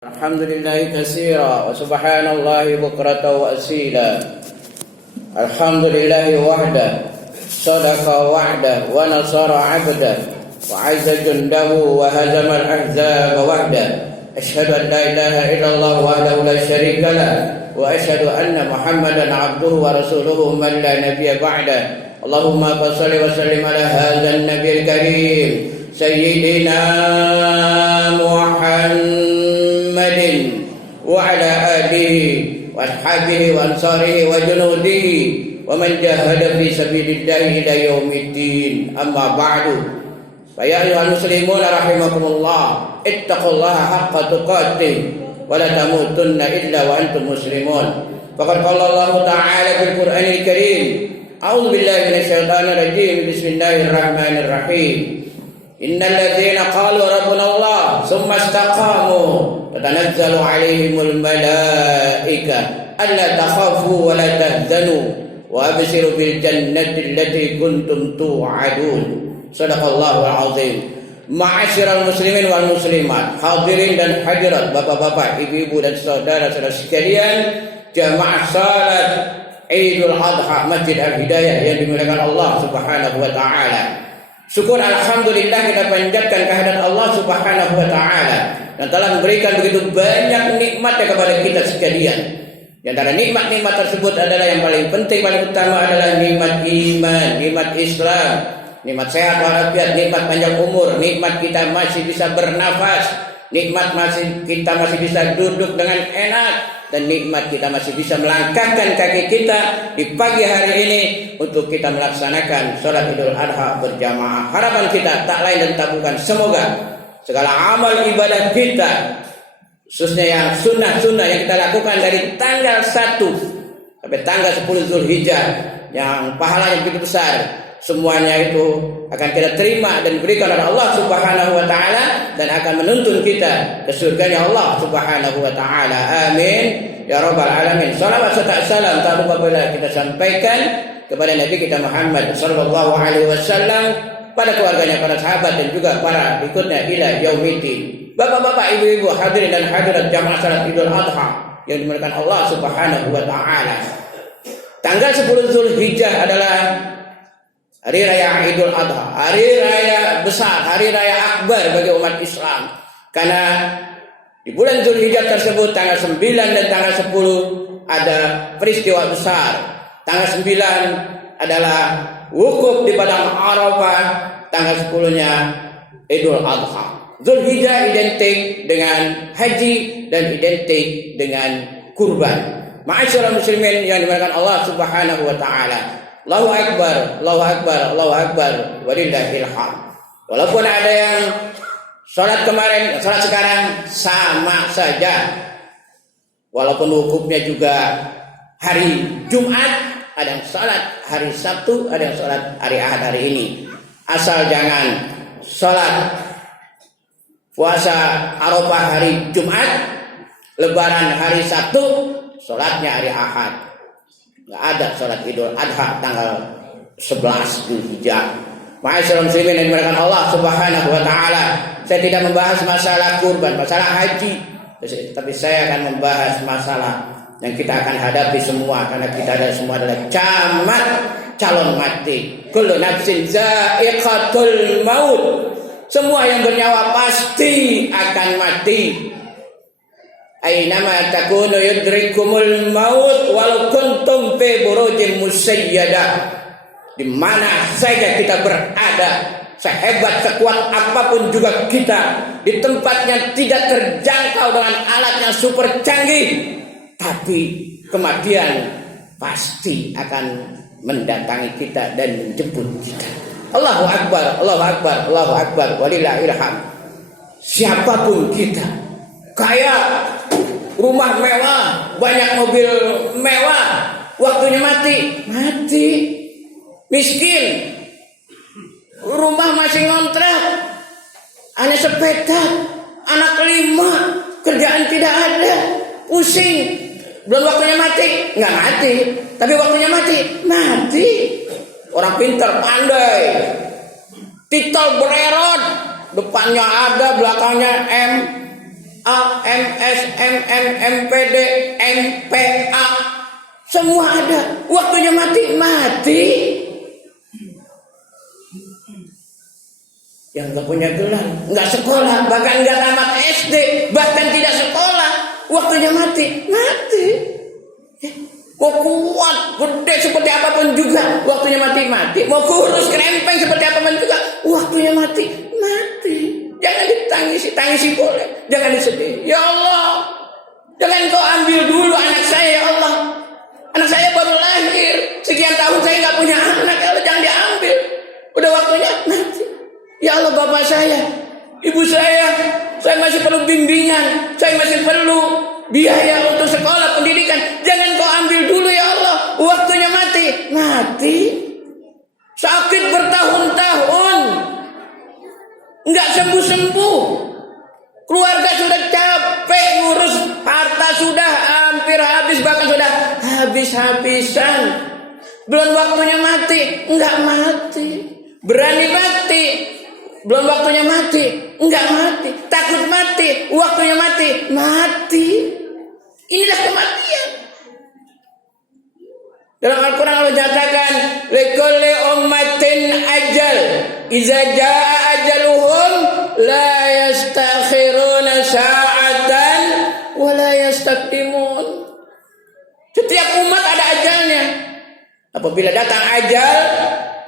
Alhamdulillahi katsira wa subhanallahi bukratan wa asila. Alhamdulillahi wahda sadaqa wa'da wa nasara 'abda wa 'azza jundahu wa hazama al-ahzaba wahda. Asyhadu an la ilaha illallah wahdahu la syarika lah wa asyhadu anna Muhammadan 'abduhu wa rasuluhu man la nabiyya ba'da. Allahumma shalli wa sallim ala hadzal nabiyil karim sayyidina Muhammadin wa ala alihi wa ashabihi wa ansarihi wa junudihi wa man jahada fi sabilillahi ila yaumiddin. Amma ba'du. Fa ya ayyuhal muslimun rahimakumullah, ittaqullaha haqqa tuqatih wa la tamutunna illa wa antum muslimun. Faqad qala Allah ta'ala fil Qur'anil Karim, a'udzu billahi minasyaitonir rajim, bismillahirrahmanirrahim. Innal ladzina qalu rabbuna Allah tsumma istaqamu tatanazzalu 'alaihimul malaika alla takhafu wa la tahzanu wa abshiru bil jannati allati kuntum tu'adun. Shadaqallahul azim. Ma'asyiral muslimin wal muslimat, hadirin dan hadirat, bapak-bapak, ibu-ibu dan saudara-saudara sekalian, jamaah salat Idul Adha Masjid Al-Hidayah yang dimuliakan Allah Subhanahu wa taala. Syukur alhamdulillah kita panjatkan kehadirat Allah Subhanahu wa taala yang telah memberikan begitu banyak nikmat kepada kita sekalian. Di antara nikmat-nikmat tersebut adalah yang paling penting, paling utama adalah nikmat iman, nikmat Islam, nikmat sehat walafiat, nikmat panjang umur, nikmat kita masih bisa bernafas, nikmat kita masih bisa duduk dengan enak, dan nikmat kita masih bisa melangkahkan kaki kita di pagi hari ini untuk kita melaksanakan sholat Idul Adha berjamaah. Harapan kita tak lain dan tak bukan, semoga segala amal ibadah kita, khususnya yang sunnah-sunnah yang kita lakukan dari tanggal 1 sampai tanggal 10 Zulhijjah yang pahalanya begitu besar, semuanya itu akan kita terima dan berikan oleh Allah Subhanahu wa taala dan akan menuntun kita ke surganya Allah Subhanahu wa taala. Amin ya rabbal alamin. Salawat serta salam tak lupa pula kita sampaikan kepada Nabi kita Muhammad sallallahu alaihi wasallam, pada keluarganya, para sahabat dan juga para ikutnya ila yaumiddin. Bapak-bapak, ibu-ibu, hadirin dan hadirat jamaah salat Idul Adha yang dimuliakan Allah Subhanahu wa taala. Tanggal 10 Zulhijjah adalah hari raya Idul Adha, hari raya besar, hari raya akbar bagi umat Islam. Karena di bulan Zulhijjah tersebut tanggal 9 dan tanggal 10 ada peristiwa besar. Tanggal 9 adalah wukuf di padang Arafah, tanggal 10-nya Idul Adha. Zulhijjah identik dengan haji dan identik dengan kurban. Ma'asyiral muslimin yang dimuliakan Allah Subhanahu wa taala. Allahu akbar, Allahu akbar, Allahu akbar, walillahil hamd. Walaupun ada yang salat kemarin, salat sekarang sama saja. Walaupun wukufnya juga hari Jumat, ada yang salat hari Sabtu, ada yang salat hari Ahad hari ini. Asal jangan salat puasa Arafah hari Jumat, Lebaran hari Sabtu, salatnya hari Ahad. Enggak ada salat Idul Adha tanggal 11 Zulhijjah. Ma'asyiral muslimin yang dimuliakan Allah Subhanahu wa taala. Saya tidak membahas masalah kurban, masalah haji, tapi saya akan membahas masalah yang kita akan hadapi semua, karena kita semua adalah camat, calon mati. Kullu nafsin za'iqatul maut. Semua yang bernyawa pasti akan mati. Ainama takunu yudrikumul maut walau kuntum fi burujin musayyadah. Di mana saja kita berada, sehebat sekuat apapun juga kita, di tempat yang tidak terjangkau dengan alat yang super canggih, tapi kematian pasti akan mendatangi kita dan menjemput kita. Allahu akbar, Allahu akbar, Allahu akbar, walillahil hamd. Siapapun kita, kaya, rumah mewah, banyak mobil mewah, waktunya mati, mati. Miskin, rumah masih ngontrak, anak sepeda, anak 5, kerjaan tidak ada, pusing, belum waktunya mati, nggak mati, tapi waktunya mati, mati. Orang pintar, pandai, titol bererot, depannya ada, belakangnya M, AMS, MPD, MPA, semua ada. Waktunya mati. Yang gak punya gelar, gak sekolah, bahkan gak tamat SD, bahkan tidak sekolah, waktunya mati. Mau kuat, gede seperti apapun juga, waktunya mati. Mau kurus, kerempeng seperti apapun juga, waktunya mati. Jangan tangisi boleh, jangan disedih. Ya Allah, jangan kau ambil dulu anak saya, ya Allah. Anak saya baru lahir, sekian tahun saya gak punya anak, ya Allah, jangan diambil. Udah waktunya mati. Ya Allah, bapak saya, ibu saya masih perlu bimbingan, saya masih perlu biaya untuk sekolah pendidikan. Jangan kau ambil dulu ya Allah, waktunya mati. Sakit bertahun-tahun, nggak sembuh-sembuh. Keluarga sudah capek ngurus, harta sudah hampir habis, bahkan sudah habis-habisan. Belum waktunya mati, nggak mati. Berani mati, belum waktunya mati, enggak mati. Takut mati, waktunya mati. Inilah kematian. Dalam Al-Quran Allah nyatakan, likulli ummatin ajal, iza jaa ajaluhum la yastakhiruna sa'atan wa la yastaqdimun. Setiap umat ada ajalnya. Apabila datang ajal,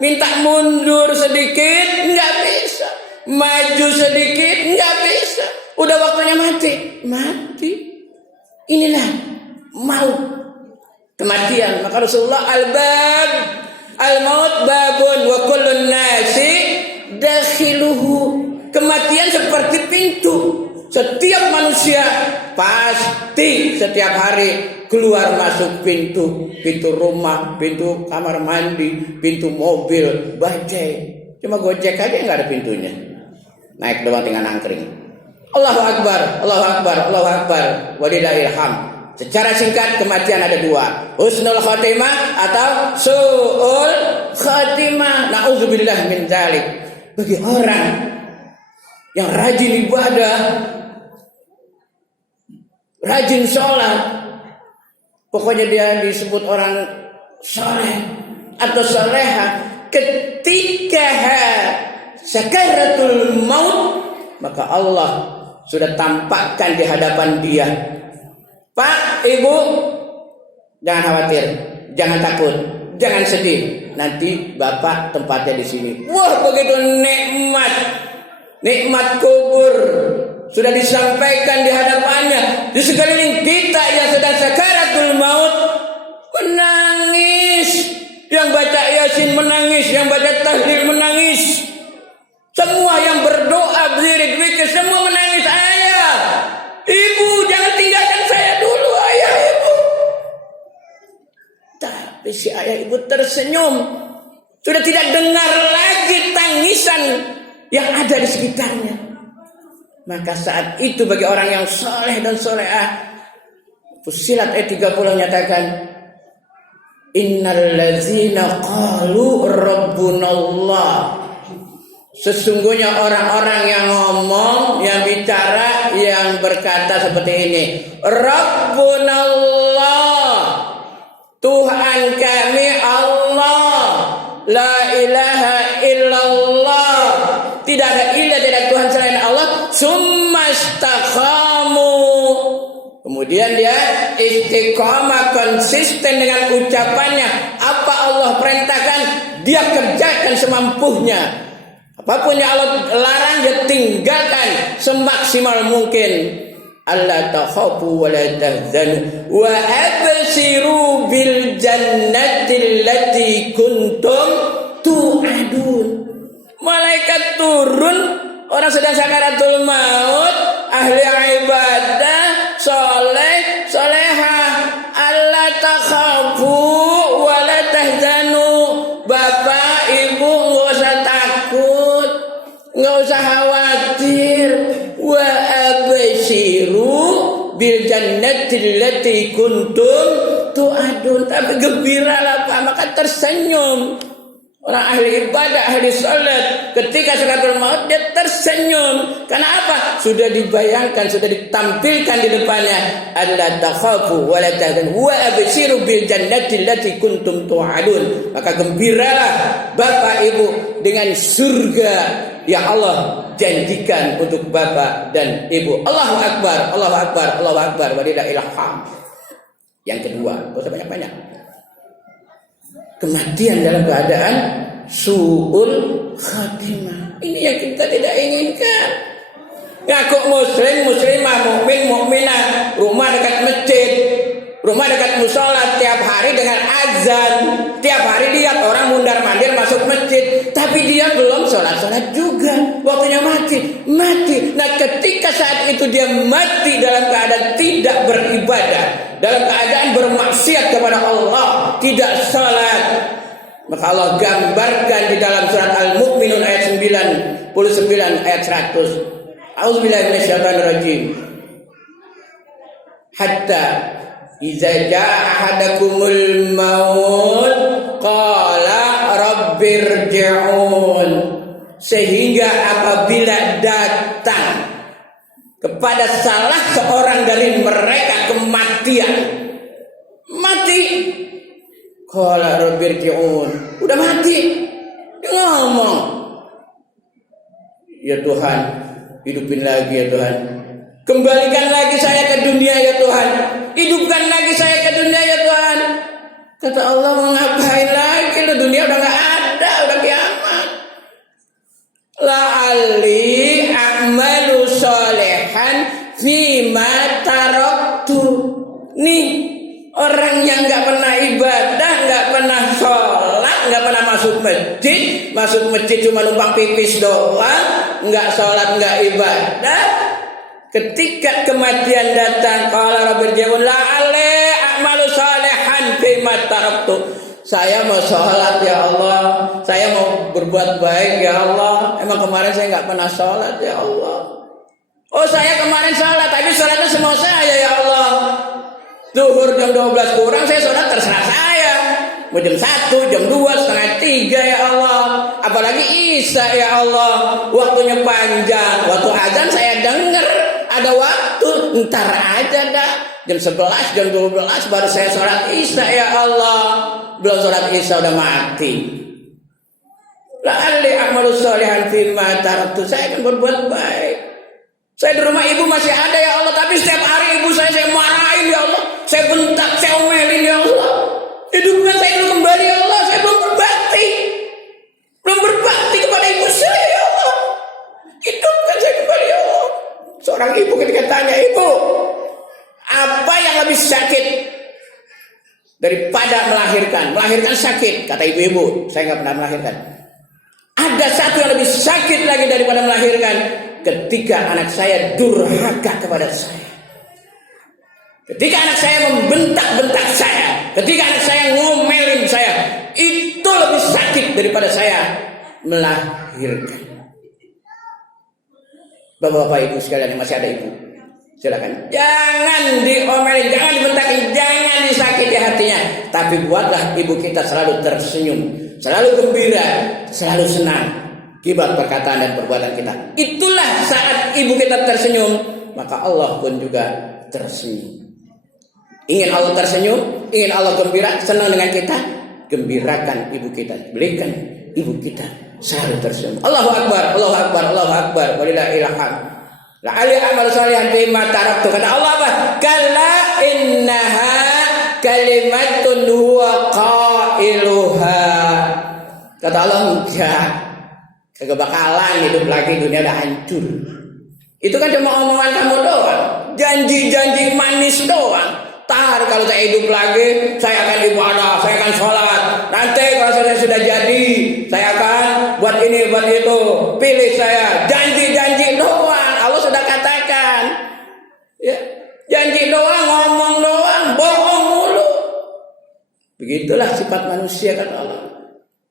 minta mundur sedikit, enggak bisa. Maju sedikit, enggak bisa. Udah waktunya mati. Inilah maut, kematian. Maka Rasulullah al-maut babun wa kullun nasi dakhiluhu. Kematian seperti pintu. Setiap manusia pasti setiap hari keluar masuk pintu rumah, pintu kamar mandi, pintu mobil, bajai. Cuma Gojek aja nggak ada pintunya. Naik doang tinggal nangkring. Allahu Akbar. Walillahil hamd. Secara singkat kematian ada dua, husnul khotimah atau su'ul khotimah. Na'udzubillah min dzalik. Bagi orang yang rajin ibadah, rajin sholat, pokoknya dia disebut orang soleh atau soleha. Ketika sakaratul maut, maka Allah sudah tampakkan di hadapan dia. Pak, Ibu, jangan khawatir, jangan takut, jangan sedih. Nanti Bapak tempatnya di sini. Wah, begitu nikmat kubur sudah disampaikan di hadapannya. Di sekeliling kita yang sedang sakaratul maut menangis. Yang baca Yasin menangis, yang baca tahlil menangis. Semua yang berdoa, berzikir, semua menangis. Ayah, Ibu, jangan tinggalkan saya dulu, ayah, Ibu. Tapi si ayah ibu tersenyum. Sudah tidak dengar lagi tangisan yang ada di sekitarnya. Maka saat itu bagi orang yang soleh dan solehah, Fussilat ayat 30 nyatakan, innal ladzina qalu rabbunallah. Sesungguhnya orang-orang yang ngomong, yang bicara, yang berkata seperti ini, Rabbunallah, Tuhan kami Allah, la ilaha illallah, tidak ada ilah, tidak ada Tuhan selain Allah, summastaqamu. Kemudian dia istiqamah, konsisten dengan ucapannya. Apa Allah perintahkan, dia kerjakan semampunya. Apapun yang Allah larang, dia tinggalkan semaksimal mungkin. Allah takhafu wa la tahzanu wa absiru bil jannati allati kuntum tu'adun. Malaikat turun, orang sedang sakaratul maut, ahli ibadah, soleh, solehah. Allah takhafu wa la tahzanu. Bapak, Ibu, enggak usah takut, enggak usah khawatir. Wa abshiru bil jannati allati kuntum tu'adun. Tapi gembiralah Pak, maka tersenyum. Orang ahli ibadah, ahli salat, ketika sakaratul maut dia tersenyum. Karena apa? Sudah dibayangkan, sudah ditampilkan di depannya, alla takhafu wa la tahzanu wa abshiru bil jannati allati kuntum tu'adun. Maka gembiralah Bapak Ibu dengan surga yang Allah janjikan untuk Bapak dan Ibu. Allahu akbar, Allahu akbar, Allahu akbar, walillahil hamd. Yang kedua, enggak usah banyak-banyak. Kematian dalam keadaan su'ul khatimah. Ini yang kita tidak inginkan. Ngaku muslim, muslimah, mukmin, mukminah, rumah dekat masjid, rumah dekat musola, tiap hari dengan azan, tiap hari lihat orang mundar-mandir masuk masjid, tapi dia belum sholat juga. Waktunya mati. Nah, ketika saat itu dia mati dalam keadaan tidak beribadah, dalam keadaan bermaksiat kepada Allah, tidak sholat, maka Allah gambarkan di dalam surat Al-Mu'minun ayat 99 ayat 100. A'udzubillahi minasyaitonirrajim. Hatta idza jaa ahadakumul maut qala rabbirji'un. Sehingga apabila datang kepada salah seorang dari mereka kematian, mati, qala rabbirji'un, udah mati, dia ngomong, ya Tuhan, hidupin lagi ya Tuhan, kembalikan lagi saya ke dunia ya Tuhan, hidupkan lagi saya ke dunia ya Tuhan. Kata Allah, mau ngapain lagi, lu dunia udah gak ada, udah kiamat. La'alli a'malu sholihan fima taraktu. Nih, orang yang gak pernah ibadah, gak pernah sholat, gak pernah masuk masjid cuma numpang pipis doang, gak sholat, gak ibadah. Ketika kematian datang, qala rabbirji'un la'alli a'malu sholihan fima taraktu. Saya mau sholat ya Allah, saya mau berbuat baik ya Allah. Emang kemarin saya nggak pernah sholat ya Allah. Oh, saya kemarin sholat, tapi sholatnya semua saya ya Allah. Zuhur jam 12 kurang saya sholat, terserah saya. Mau jam 1, jam 2, setengah 3 ya Allah. Apalagi Isya ya Allah, waktunya panjang. Waktu azan saya dengar ada waktu, ntar aja dah. Jam 11, jam 12 baru saya sholat Isya ya Allah. Belum sholat Isya udah mati. La'alli a'malu sholihan fima taraktu. Saya akan berbuat baik. Saya di rumah ibu masih ada ya Allah, tapi setiap hari ibu saya marahin ya Allah, saya bentak, saya omelin ya Allah. Hidupkan saya dulu kembali ya Allah. Saya belum berbakti kepada ibu saya ya Allah. Hidupkan saya kembali ya Allah. Seorang ibu ketika tanya, ibu, apa yang lebih sakit daripada melahirkan? Melahirkan sakit, kata ibu-ibu. Saya nggak pernah melahirkan. Ada satu yang lebih sakit lagi daripada melahirkan, ketika anak saya durhaka kepada saya, ketika anak saya membentak-bentak saya, ketika anak saya ngomelin saya. Itu lebih sakit daripada saya melahirkan. Bapak-bapak ibu sekalian yang masih ada ibu, silakan, jangan diomelin, jangan dibentakin, jangan disakiti hatinya. Tapi buatlah ibu kita selalu tersenyum, selalu gembira, selalu senang akibat perkataan dan perbuatan kita. Itulah saat ibu kita tersenyum, maka Allah pun juga tersenyum. Ingin Allah tersenyum, ingin Allah gembira, senang dengan kita, gembirakan ibu kita, berikan ibu kita selalu tersenyum. Allahu akbar, Allahu akbar, Allahu akbar, walillahil hamd. La'alli a'malu sholihan fima taraktu. Kata Allah apa? Kalla innaha kalimatun huwa qailuha. Kata Allah, enggak, kagak bakalan hidup lagi, dunia udah hancur. Itu kan cuma omongan kamu doang, janji-janji manis doang. Tar, kalau saya hidup lagi, saya akan ibadah, saya akan sholat. Nanti kalau saya sudah jadi, saya akan buat ini, buat itu. Pilih saya. Janji-janji doang. Allah sudah katakan. Ya, janji doang, ngomong doang, bohong mulu. Begitulah sifat manusia, kata Allah.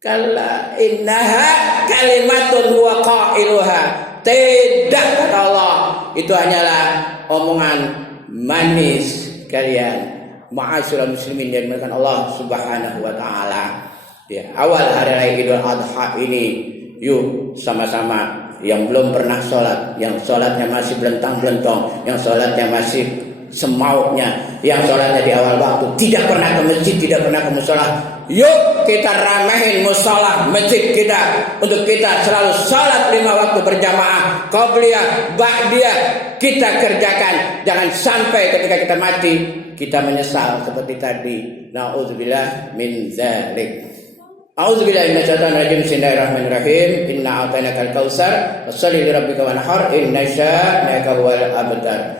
Kalla innaha kalimatun huwa qailuha. Tidak, kata Allah, itu hanyalah omongan manis kalian, ma'asyiral muslimin yang dimuliakan Allah Subhanahu wa taala. di awal hari raya Idul Adha ini, yuk sama-sama yang belum pernah sholat, yang sholatnya masih belentang-belentong, yang sholatnya masih semaunya, yang sholatnya di awal waktu, tidak pernah ke masjid, tidak pernah ke musola, yuk kita ramehin musola masjid kita untuk kita selalu sholat 5 waktu berjamaah, qabliyah, ba'diyah kita kerjakan. Jangan sampai ketika kita mati kita menyesal seperti tadi. Na'udzubillah min dzalik. A'udzubillahi minasyaitonir rajim. Bismillahirrahmanirrahim. Inna a'tainakal kautsar, fasholli li rabbika wanhar, inna sya'naka huwal abtar.